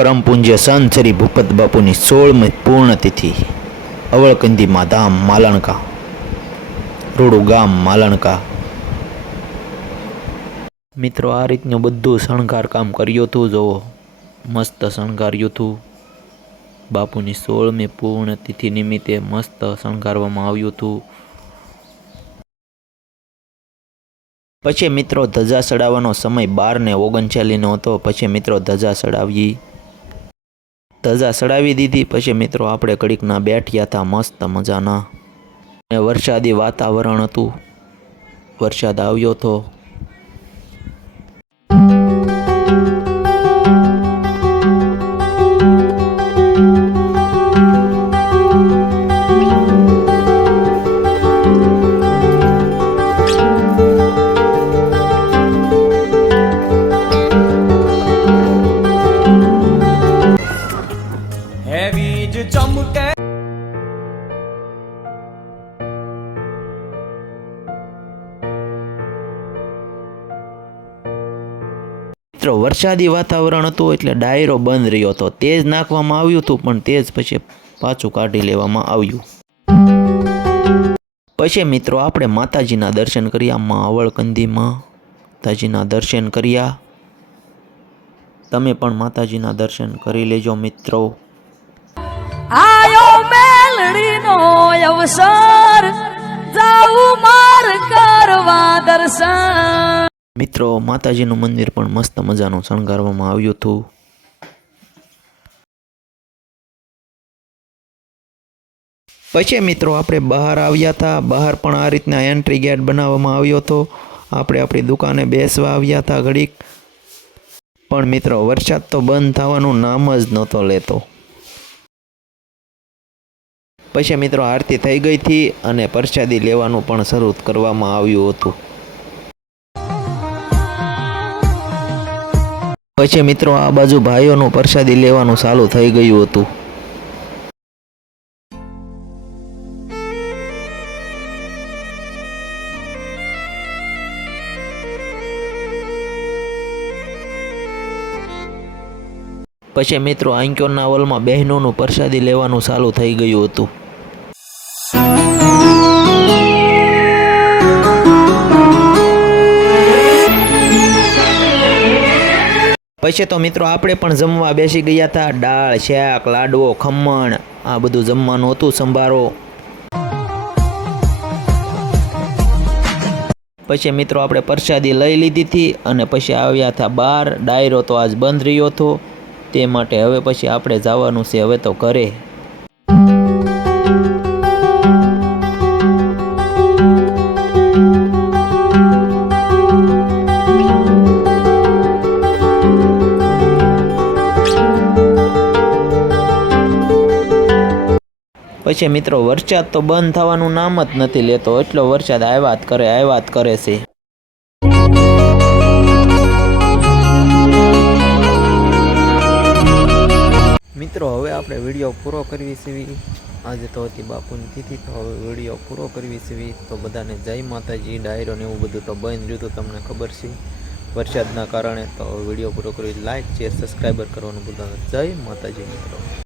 પરમ પૂજ્ય સંત શ્રી ભૂપત બાપુની 16મી પૂર્ણતિથિ અવળકંદીમાં ધામ માલણકા રોડું ગામ માલણકા। મિત્રો આ રીતનું બધું શણગાર કામ કર્યું હતું। જોવો મસ્ત શણગાર્યું હતું। બાપુની 16મી પૂર્ણતિથિ નિમિત્તે મસ્ત શણગારવામાં આવ્યું હતું। પછી મિત્રો ધજા ચડાવવાનો સમય 12:39 હતો। પછી મિત્રો ધજા ચડાવી દીધી। પછી મિત્રો આપણે ઘડીકના બેઠ્યા હતા મસ્ત મજાના, અને વરસાદી વાતાવરણ હતું, વરસાદ આવ્યો હતો। મિત્રો વરસાદી વાતાવરણ હતું એટલે ડાયરો બંધ રહ્યો હતો। તેજ નાખવામાં આવ્યું હતું પણ તેજ પછી પાછું કાઢી લેવામાં આવ્યું। પછી મિત્રો આપણે માતાજીના દર્શન કર્યા। માં અવળકંદીમાં માતાજીના દર્શન કર્યા। તમે પણ માતાજીના દર્શન કરી લેજો મિત્રો। આયો મેલડીનો અવસર, જાઉં માર કરવા દર્શન। મિત્રો માતાજીનું મંદિર પણ મસ્ત મજાનું શણગારવામાં આવ્યું હતું। પછી મિત્રો આપણે બહાર આવ્યા હતા। બહાર પણ આ રીતના એન્ટ્રી ગેટ બનાવવામાં આવ્યો હતો। આપણે આપણી દુકાને બેસવા આવ્યા હતા ઘડીક, પણ મિત્રો વરસાદ તો બંધ થવાનું નામ જ નહોતો લેતો। પછી મિત્રો આરતી થઈ ગઈ હતી અને પ્રસાદી લેવાનું પણ શરૂ કરવામાં આવ્યું હતું। પછી મિત્રો આ બાજુ ભાઈઓનું પ્રસાદી લેવાનું ચાલુ થઈ ગયું હતું। પછી મિત્રો આંક્યોરના હોલમાં બહેનોનું પ્રસાદી લેવાનું ચાલુ થઈ ગયું હતું। પછી તો મિત્રો આપણે પણ જમવા બેસી ગયા હતા। દાળ, શાક, લાડવો, ખમણ આ બધું જમવાનું હતું, સંભારો। પછી મિત્રો આપણે પ્રસાદી લઈ લીધી હતી અને પછી આવ્યા હતા બહાર। ડાયરો તો આજ બંધ રહ્યો હતો, તે માટે હવે પછી આપણે જવાનું છે હવે તો ઘરે। પછી મિત્રો વરસાદ તો બંધ થવાનું નામ જ નથી લેતો, એટલો વરસાદ આવ્યા જ કરે છે। મિત્રો હવે આપણે વિડીયો પૂરો કરવી છે। આજે તો હતી બાપુની તિથિ, તો હવે વિડીયો પૂરો કરવી છે। તો બધાને જય માતાજી। ડાયરો ને એવું બધું તો બંધ રહ્યું હતું, તમને ખબર છે વરસાદના કારણે। તો વિડીયો પૂરો કરી લાઈક, શેર, સબસ્ક્રાઈબર કરવાનું ભૂલતા નહીં। જય માતાજી મિત્રો।